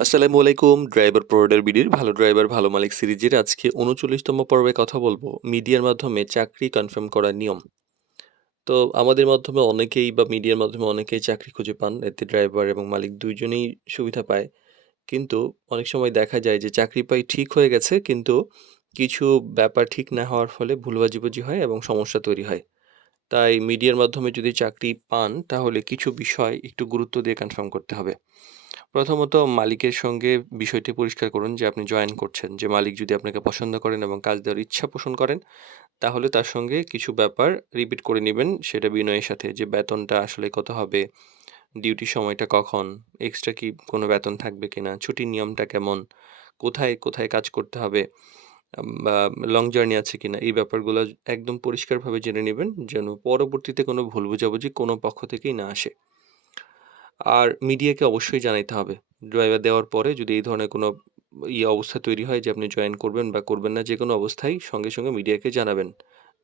আসসালামু আলাইকুম। Driver provider বিডির ভালো ড্রাইভার ভালো মালিক সিরিজের আজকে ৩৯তম পর্বে কথা বলব মিডিয়ার মাধ্যমে চাকরি কনফার্ম করার নিয়ম। তো আমাদের মাধ্যমে অনেকেই বা মিডিয়ার মাধ্যমে অনেকেই চাকরি খুঁজে পান। এতে ড্রাইভার এবং মালিক ২ জনেই সুবিধা পায়। কিন্তু অনেক সময় দেখা যায় যে চাকরি পাই ঠিক হয়ে গেছে কিন্তু কিছু ব্যাপার ঠিক না হওয়ার ফলে ভুল বোঝাবুঝি হয় এবং সমস্যা তৈরি হয়। তাই মিডিয়ার মাধ্যমে যদি চাকরি পান তাহলে কিছু বিষয় একটু গুরুত্ব দিয়ে কনফার্ম করতে হবে। প্রথমত মালিকের সঙ্গে বিষয়টি পরিষ্কার করুন যে আপনি জয়েন করছেন। যে মালিক যদি আপনাকে পছন্দ করেন এবং কাজ দেওয়ার ইচ্ছা পোষণ করেন, তাহলে তার সঙ্গে কিছু ব্যাপার রিপিট করে নিবেন সেটা বিনয়ের সাথে যে বেতনটা আসলে কত হবে, ডিউটির সময়টা কখন, এক্সট্রা কি কোনো বেতন থাকবে কিনা, ছুটির নিয়মটা কেমন, কোথায় কাজ করতে হবে, বা লং জার্নি আছে কিনা এই ব্যাপারগুলো একদম পরিষ্কারভাবে জেনে নিবেন যেন পরবর্তীতে কোনো ভুল বোঝাবুঝি কোনো পক্ষ থেকেই না আসে। আর মিডিয়াকে অবশ্যই জানাইতে হবে। ড্রাইভার দেওয়ার পরে যদি এই ধরনের কোনো অবস্থা তৈরি হয় যে আপনি জয়েন করবেন বা করবেন না যেকোনো অবস্থায় সঙ্গে মিডিয়াকে জানাবেন।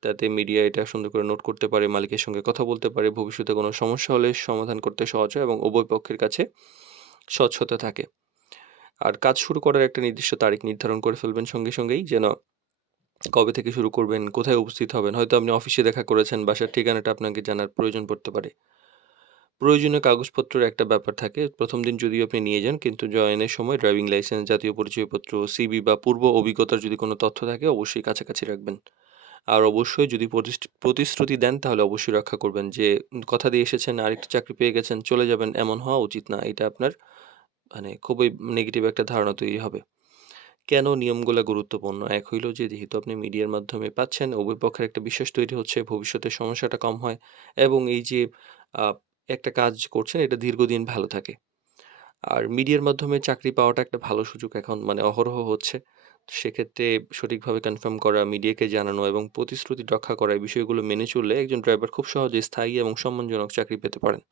যাতে মিডিয়া এটা সুন্দর করে নোট করতে পারে, মালিকের সঙ্গে কথা বলতে পারে, ভবিষ্যতে কোনো সমস্যা হলে সমাধান করতে সহজ হয় এবং উভয় পক্ষের কাছে স্বচ্ছতা থাকে। আর কাজ শুরু করার একটা নির্দিষ্ট তারিখ নির্ধারণ করে ফেলবেন সঙ্গেই যেন কবে থেকে শুরু করবেন, কোথায় উপস্থিত হবেন। হয়তো আপনি অফিসে দেখা করেছেন, বাসার ঠিকানাটা আপনাকে জানার প্রয়োজন পড়তে পারে। প্রয়োজনীয় কাগজপত্রের একটা ব্যাপার থাকে। ১ম দিন যদিও আপনি নিয়ে যান কিন্তু জয়েনের সময় ড্রাইভিং লাইসেন্স, জাতীয় পরিচয়পত্র, সিভি বা পূর্ব অভিজ্ঞতার যদি কোনো তথ্য থাকে অবশ্যই কাছাকাছি রাখবেন। আর অবশ্যই যদি প্রতিশ্রুতি দেন তাহলে অবশ্যই রক্ষা করবেন যে কথা দিয়ে এসেছেন আরেকটা চাকরি পেয়ে গেছেন চলে যাবেন এমন হওয়া উচিত না। এটা আপনার মানে খুবই নেগেটিভ একটা ধারণা তৈরি হবে। কেন নিয়মগুলা গুরুত্বপূর্ণ? এক হইলো যে যেহেতু আপনি মিডিয়ার মাধ্যমে পাচ্ছেন, উভয় পক্ষের একটা বিশ্বাস তৈরি হচ্ছে, ভবিষ্যতে সমস্যাটা কম হয় এবং এই যে আ একটা কাজ করছেন এটা দীর্ঘদিন ভালো থাকে। আর মিডিয়ার মাধ্যমে চাকরি পাওয়াটা একটা ভালো সুযোগ এখন মানে অহরহ হচ্ছে। সেক্ষেত্রে সঠিকভাবে কনফার্ম করা, মিডিয়াকে জানানো এবং প্রতিশ্রুতি রক্ষা করা এই বিষয়গুলো মেনে চললে একজন ড্রাইভার খুব সহজেই স্থায়ী এবং সম্মানজনক চাকরি পেতে পারেন।